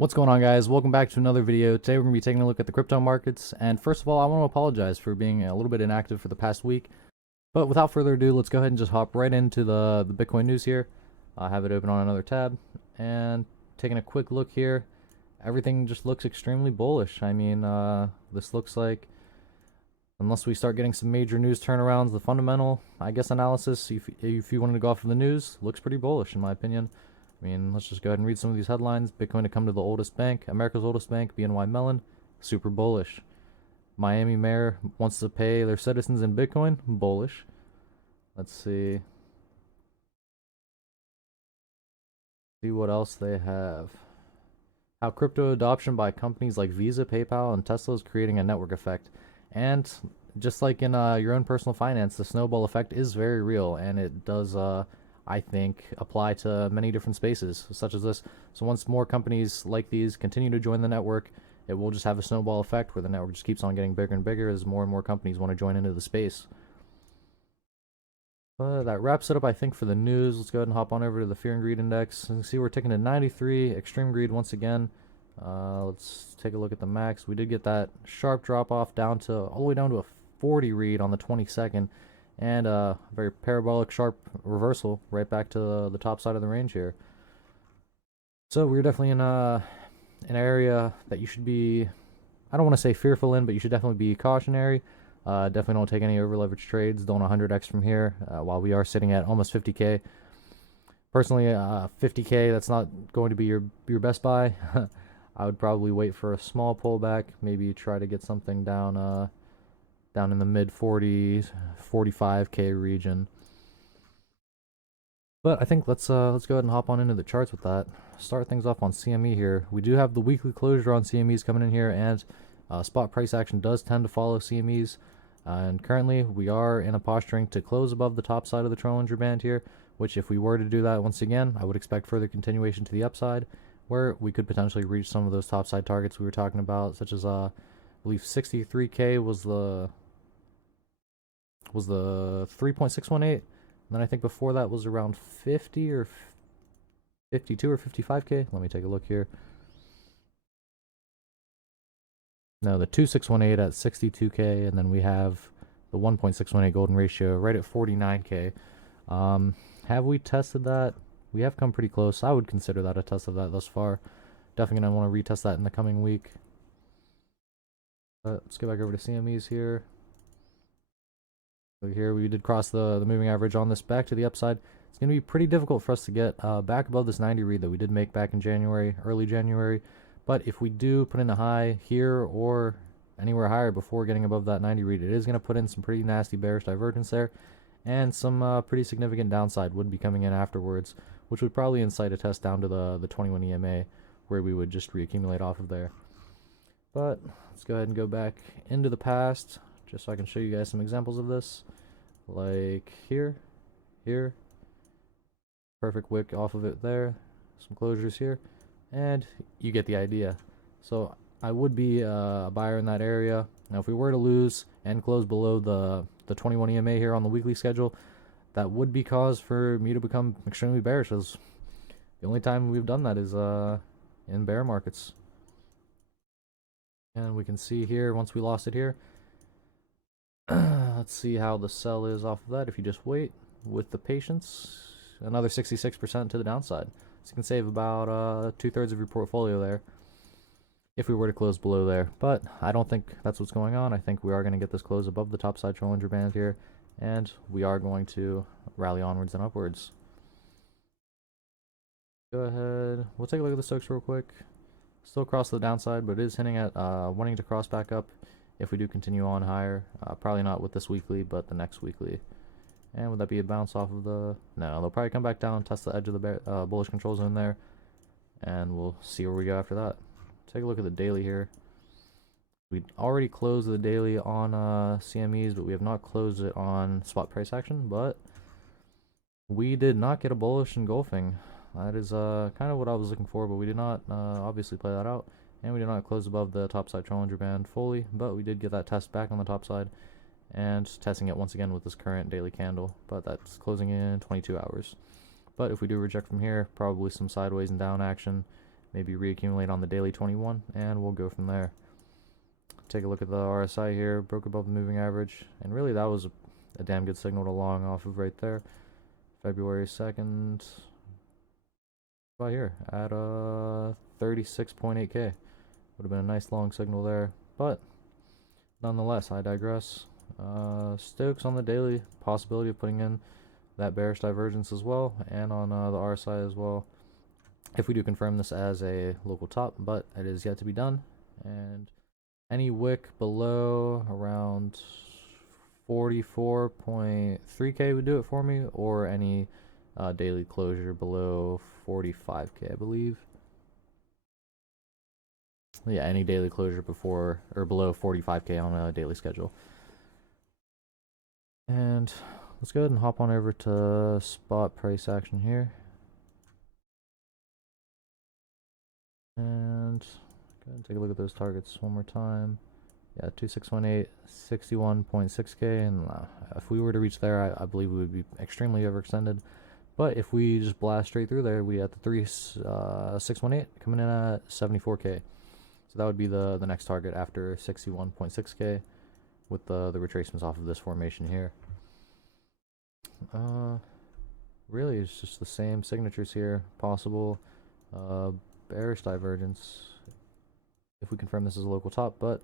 What's going on, guys? Welcome back to another video. Today we're going to be taking a look at the crypto markets, and first of all I want to apologize for being a little bit inactive for the past week, but without further ado, let's go ahead and just hop right into the Bitcoin news here. I have it open on another tab, and taking a quick look here, everything just looks extremely bullish. I mean, this looks like, unless we start getting some major news turnarounds, the fundamental, I guess, analysis, if you wanted to go off of the news, looks pretty bullish in my opinion. I mean, let's just go ahead and read some of these headlines. Bitcoin to come to the oldest bank, America's oldest bank, BNY Mellon, super bullish. Miami mayor wants to pay their citizens in Bitcoin, bullish. Let's see what else they have. How crypto adoption by companies like Visa, PayPal, and Tesla is creating a network effect. And just like in your own personal finance, the snowball effect is very real, and it does I think, apply to many different spaces, such as this. So once more companies like these continue to join the network, it will just have a snowball effect where the network just keeps on getting bigger and bigger as more and more companies want to join into the space. But that wraps it up, I think, for the news. Let's go ahead and hop on over to the Fear and Greed Index. You can see we're ticking to 93, extreme greed once again. Let's take a look at the max. We did get that sharp drop off down to all the way down to a 40 read on the 22nd. And a very parabolic, sharp reversal right back to the top side of the range here. So we're definitely in an area that you should be, I don't want to say fearful in, but you should definitely be cautionary. Definitely don't take any over leverage trades. Don't 100x from here while we are sitting at almost 50k. Personally, 50k, that's not going to be your best buy. I would probably wait for a small pullback, maybe try to get something down in the mid 40s, 45k region. But I think let's go ahead and hop on into the charts with that. Start things off on CME here. We do have the weekly closure on CMEs coming in here, and spot price action does tend to follow CMEs. And currently we are in a posturing to close above the top side of the Bollinger Band here, which if we were to do that once again, I would expect further continuation to the upside, where we could potentially reach some of those topside targets we were talking about, such as I believe 63k was the 3.618, and then I think before that was around 50 or 52 or 55k. Let me take a look here. No, the 2618 at 62k, and then we have the 1.618 golden ratio right at 49k. Have we tested that? We have come pretty close. I would consider that a test of that thus far. Definitely gonna want to retest that in the coming week. Let's go back over to CMEs here. Here we did cross the moving average on this back to the upside. It's going to be pretty difficult for us to get back above this 90 read that we did make back in January, early January. But if we do put in a high here or anywhere higher before getting above that 90 read, it is going to put in some pretty nasty bearish divergence there. And some pretty significant downside would be coming in afterwards, which would probably incite a test down to the 21 EMA, where we would just reaccumulate off of there. But let's go ahead and go back into the past, just so I can show you guys some examples of this. Like here, perfect wick off of it there, some closures here, and you get the idea. So I would be a buyer in that area. Now if we were to lose and close below the 21 EMA here on the weekly schedule, that would be cause for me to become extremely bearish, as the only time we've done that is in bear markets. And we can see here, once we lost it here, let's see how the sell is off of that. If you just wait with the patience, another 66% to the downside. So you can save about 2/3 of your portfolio there if we were to close below there. But I don't think that's what's going on. I think we are going to get this close above the topside Bollinger Band here, and we are going to rally onwards and upwards. Go ahead. We'll take a look at the Stokes real quick. Still cross the downside, but it is hinting at wanting to cross back up if we do continue on higher. Probably not with this weekly, but the next weekly. And would that be a bounce off of the... No, they'll probably come back down, test the edge of the bullish control zone there, and we'll see where we go after that. Take a look at the daily here. We already closed the daily on CMEs, but we have not closed it on spot price action, but we did not get a bullish engulfing. That is kind of what I was looking for, but we did not obviously play that out. And we did not close above the topside Bollinger Band fully, but we did get that test back on the top side, and testing it once again with this current daily candle, but that's closing in 22 hours. But if we do reject from here, probably some sideways and down action, maybe reaccumulate on the daily 21, and we'll go from there. Take a look at the RSI here, broke above the moving average, and really that was a damn good signal to long off of right there. February 2nd, about here at 36.8k. Would have been a nice long signal there, but nonetheless, I digress. Stokes on the daily, possibility of putting in that bearish divergence as well, and on the RSI as well, if we do confirm this as a local top, but it is yet to be done. And any wick below around 44.3k would do it for me, or any daily closure below 45k, I believe. Yeah, any daily closure before or below 45k on a daily schedule. And let's go ahead and hop on over to spot price action here. And go ahead and take a look at those targets one more time. Yeah, 2618, 61.6k, and if we were to reach there, I believe we would be extremely overextended. But if we just blast straight through there, we at the 3618 coming in at 74k. So that would be the next target after 61.6k with the retracements off of this formation here. Really, it's just the same signatures here. Possible bearish divergence if we confirm this is a local top, but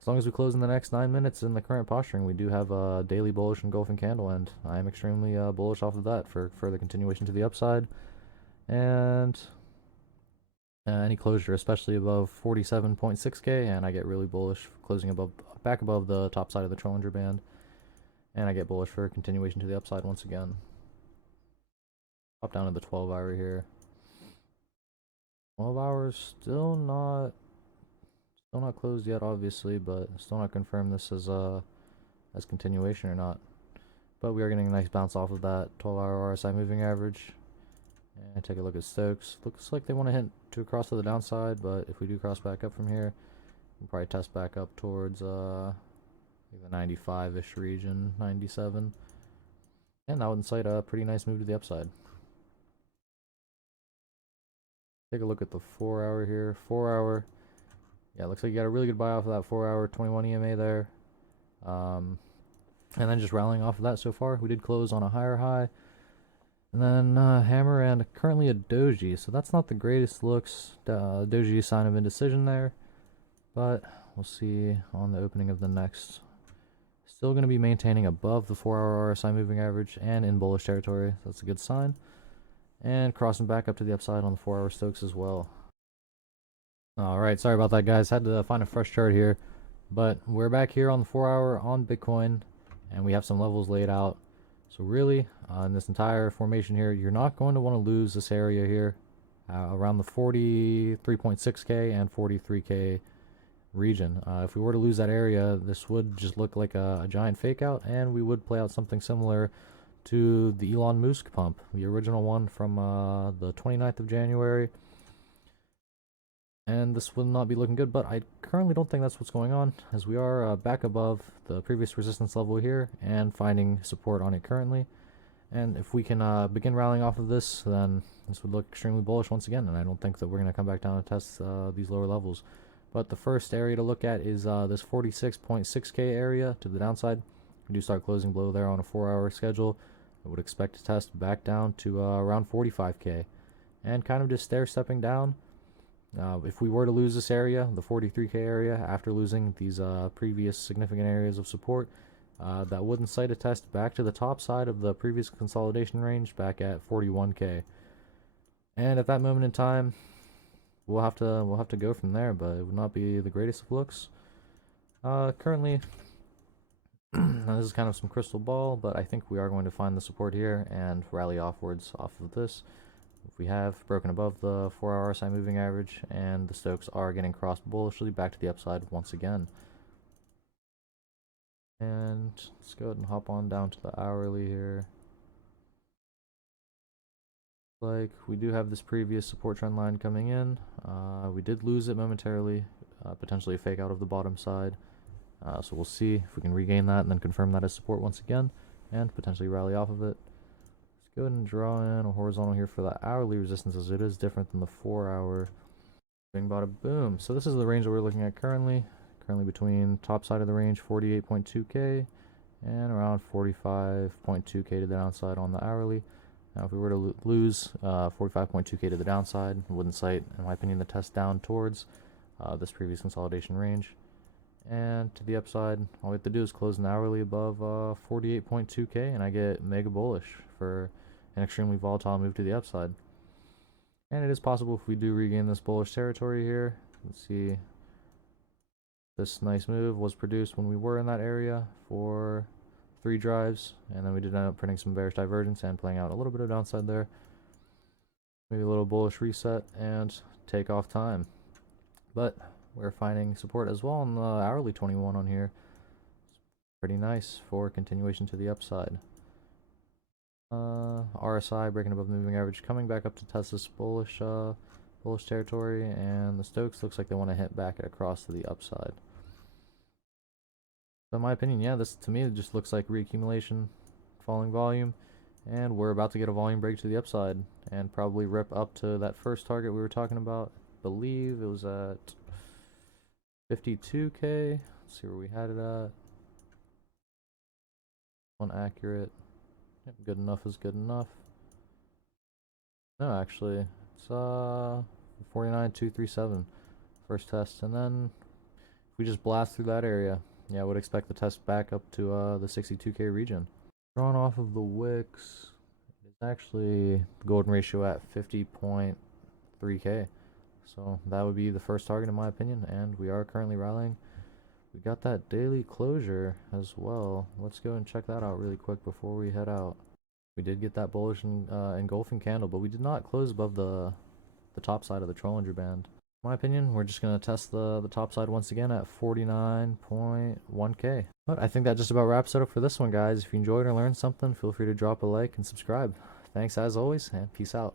as long as we close in the next 9 minutes in the current posturing, we do have a daily bullish engulfing candle, and I am extremely bullish off of that for further continuation to the upside. And any closure, especially above 47.6k, and I get really bullish closing back above the top side of the Trollinger band, and I get bullish for continuation to the upside once again. Pop down to the 12-hour here. 12 hours still not closed yet, obviously, but still not confirmed this as continuation or not. But we are getting a nice bounce off of that 12-hour RSI moving average. And take a look at Stokes. Looks like they want to hint to cross to the downside, but if we do cross back up from here, we'll probably test back up towards the 95-ish region, 97. And that would incite a pretty nice move to the upside. Take a look at the 4-hour here. 4-hour. Yeah, looks like you got a really good buy off of that 4-hour 21 EMA there. And then just rallying off of that so far. We did close on a higher high. And then hammer and currently a doji. So that's not the greatest looks. Doji sign of indecision there. But we'll see on the opening of the next. Still going to be maintaining above the 4-hour RSI moving average and in bullish territory. So that's a good sign. And crossing back up to the upside on the 4-hour Stokes as well. Alright, sorry about that, guys. Had to find a fresh chart here. But we're back here on the 4-hour on Bitcoin, and we have some levels laid out. So really, in this entire formation here, you're not going to want to lose this area here around the 43.6k and 43k region. If we were to lose that area, this would just look like a giant fake out, and we would play out something similar to the Elon Musk pump, the original one from the 29th of January. And this will not be looking good, but I currently don't think that's what's going on, as we are back above the previous resistance level here and finding support on it currently. And if we can begin rallying off of this, then this would look extremely bullish once again, and I don't think that we're going to come back down and test these lower levels. But the first area to look at is this 46.6k area to the downside. We do start closing below there on a 4-hour schedule. I would expect to test back down to around 45k, and kind of just stair-stepping down. If we were to lose this area, the 43k area, after losing these previous significant areas of support, that would incite a test back to the top side of the previous consolidation range back at 41k. And at that moment in time, we'll have to go from there, but it would not be the greatest of looks. Currently, this is kind of some crystal ball, but I think we are going to find the support here and rally offwards off of this. We have broken above the 4-hour RSI moving average, and the Stokes are getting crossed bullishly back to the upside once again. And let's go ahead and hop on down to the hourly here. Like, we do have this previous support trend line coming in. We did lose it momentarily, potentially a fake out of the bottom side. So we'll see if we can regain that and then confirm that as support once again, and potentially rally off of it. Let's go ahead and draw in a horizontal here for the hourly resistance, as it is different than the 4-hour. Bing bada boom. So this is the range that we're looking at currently. Currently between top side of the range 48.2k and around 45.2k to the downside on the hourly. Now if we were to lose 45.2k to the downside, it wouldn't cite, in my opinion, the test down towards this previous consolidation range. And to the upside, all we have to do is close an hourly above 48.2k and I get mega bullish for an extremely volatile move to the upside. And it is possible if we do regain this bullish territory here. You can see this nice move was produced when we were in that area for 3 drives, and then we did end up printing some bearish divergence and playing out a little bit of downside there. Maybe a little bullish reset and take off time. But we're finding support as well on the hourly 21 on here. It's pretty nice for continuation to the upside. RSI breaking above the moving average, coming back up to test this bullish territory, and the Stokes looks like they want to hit back across to the upside. So in my opinion, yeah, this to me it just looks like reaccumulation, falling volume, and we're about to get a volume break to the upside and probably rip up to that first target we were talking about. I believe it was at 52k. Let's see where we had it at. One accurate. Yep, good enough is good enough. No, actually, it's 49,237 first test, and then if we just blast through that area, yeah, I would expect the test back up to the 62k region. Drawn off of the wicks, it's actually the golden ratio at 50.3k, so that would be the first target in my opinion, and we are currently rallying. We got that daily closure as well. Let's go and check that out really quick before we head out. We did get that bullish engulfing candle, but we did not close above the top side of the Trollinger Band. In my opinion, we're just going to test the top side once again at 49.1k. But I think that just about wraps it up for this one, guys. If you enjoyed or learned something, feel free to drop a like and subscribe. Thanks as always, and peace out.